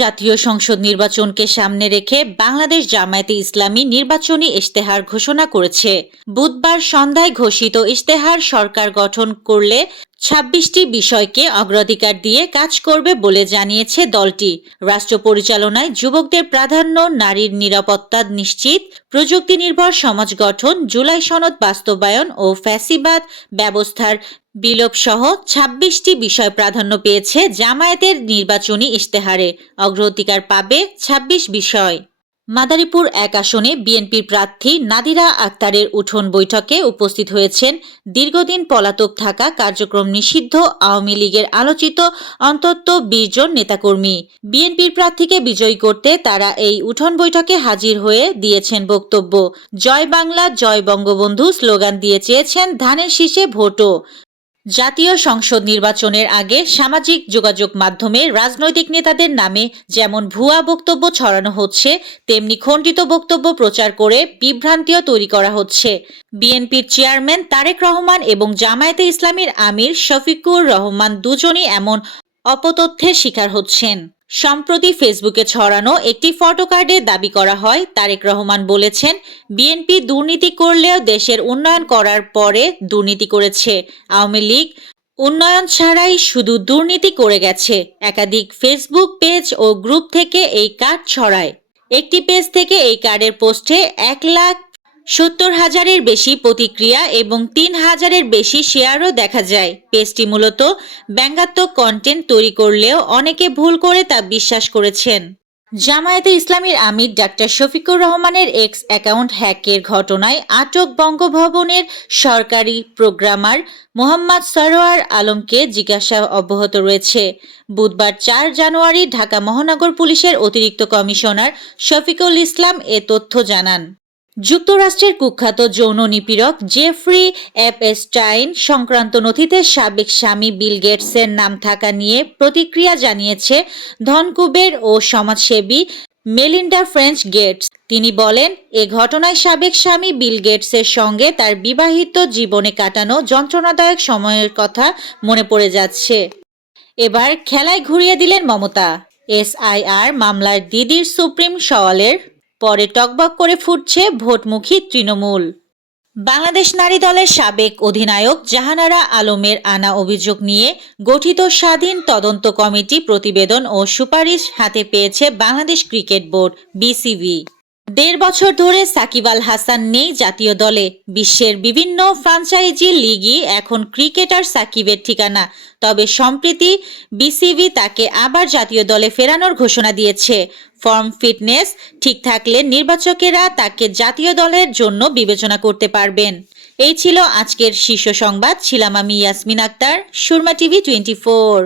জাতীয় সংসদ নির্বাচনকে সামনে রেখে বাংলাদেশ জামায়াতে ইসলামী নির্বাচনী ইশতেহার ঘোষণা করেছে। বুধবার সন্ধ্যায় ঘোষিত ইশতেহার সরকার গঠন করলে ২৬টি বিষয়কে অগ্রাধিকার দিয়ে কাজ করবে বলে জানিয়েছে দলটি। রাষ্ট্র পরিচালনায় যুবকদের প্রাধান্য, নারীর নিরাপত্তা নিশ্চিত, প্রযুক্তি নির্ভর সমাজ গঠন, জুলাই সনদ বাস্তবায়ন ও ফ্যাসিবাদ ব্যবস্থার বিলোপ সহ ২৬টি বিষয় প্রাধান্য পেয়েছে জামায়াতের নির্বাচনী ইশতেহারে। অগ্রাধিকার পাবে ২৬ বিষয়। মাদারীপুর ১ আসনে বিএনপির প্রার্থী নাদিরা আক্তারের উঠোন বৈঠকে উপস্থিত হয়েছেন দীর্ঘদিন পলাতক থাকা, কার্যক্রম নিষিদ্ধ আওয়ামী লীগের আলোচিত অন্তত ২০ জন নেতাকর্মী। বিএনপির প্রার্থীকে বিজয়ী করতে তারা এই উঠোন বৈঠকে হাজির হয়ে দিয়েছেন বক্তব্য। জয় বাংলা, জয় বঙ্গবন্ধু স্লোগান দিয়ে চেয়েছেন ধানের শীষে ভোটও। জাতীয় সংসদ নির্বাচনের আগে সামাজিক যোগাযোগ মাধ্যমে রাজনৈতিক নেতাদের নামে যেমন ভুয়া বক্তব্য ছড়ানো হচ্ছে, তেমনি খণ্ডিত বক্তব্য প্রচার করে বিভ্রান্তিও তৈরি করা হচ্ছে। বিএনপির চেয়ারম্যান তারেক রহমান এবং জামায়াতে ইসলামীর আমির শফিকুর রহমান দুজনই এমন অপতথ্যের শিকার হচ্ছেন। সম্প্রতি ফেসবুকে ছড়ানো একটি ফটোকার্ডে দাবি করা হয়, তারেক রহমান বলেছেন, বিএনপি দুর্নীতি করলেও দেশের উন্নয়ন করার পরে দুর্নীতি করেছে। আওয়ামী লীগ উন্নয়ন ছাড়াই শুধু দুর্নীতি করে গেছে। একাধিক ফেসবুক পেজ ও গ্রুপ থেকে এই কার্ড ছড়ায়। একটি পেজ থেকে এই কার্ডের পোস্টে ১,৭০,০০০-এর বেশি প্রতিক্রিয়া এবং ৩,০০০-এর বেশি শেয়ারও দেখা যায়। পেজটি মূলত ব্যঙ্গাত্মক কন্টেন্ট তৈরি করলেও অনেকে ভুল করে তা বিশ্বাস করেছেন। জামায়াতে ইসলামীর আমির ডাক্তার শফিকুর রহমানের এক্স অ্যাকাউন্ট হ্যাকের ঘটনায় আটক বঙ্গভবনের সরকারি প্রোগ্রামার মোহাম্মদ সরোয়ার আলমকে জিজ্ঞাসা অব্যাহত রয়েছে। বুধবার ৪ জানুয়ারি ঢাকা মহানগর পুলিশের অতিরিক্ত কমিশনার শফিকুল ইসলাম এ তথ্য জানান। যুক্তরাষ্ট্রের কুখ্যাত যৌন নিপীড়ক জেফ্রি এপস্টাইন সংক্রান্ত নথিতে সাবেক স্বামী বিল গেটসের নাম থাকা নিয়ে প্রতিক্রিয়া জানিয়েছে ধনকুবের ও সমাজসেবী মেলিন্ডা ফ্রেঞ্চ গেটস। তিনি বলেন, এ ঘটনায় সাবেক স্বামী বিল গেটসের সঙ্গে তার বিবাহিত জীবনে কাটানো যন্ত্রণাদায়ক সময়ের কথা মনে পড়ে যাচ্ছে। এবার খেলায় ঘুরিয়ে দিলেন মমতা। এসআইআর মামলার দিদির সুপ্রিম সওয়ালের পরে টকবক করে ফুটছে ভোটমুখী তৃণমূল। বাংলাদেশ নারী দলের সাবেক অধিনায়ক জাহানারা আলমের আনা অভিযোগ নিয়ে গঠিত স্বাধীন তদন্ত কমিটি প্রতিবেদন ও সুপারিশ হাতে পেয়েছে বাংলাদেশ ক্রিকেট বোর্ড বিসিবি। ১.৫ বছর ধরে সাকিব আল হাসান নেই জাতীয় দলে। বিশ্বের বিভিন্ন ফ্রাঞ্চাইজি লিগই এখন ক্রিকেটার সাকিবের ঠিকানা। তবে সম্প্রতি বিসিবি তাকে আবার জাতীয় দলে ফেরানোর ঘোষণা দিয়েছে। ফর্ম ফিটনেস ঠিক থাকলে নির্বাচকেরা তাকে জাতীয় দলের জন্য বিবেচনা করতে পারবেন। এই ছিল আজকের শীর্ষ সংবাদ। ছিলাম আমি ইয়াসমিন আক্তার, সুরমা টিভি 24।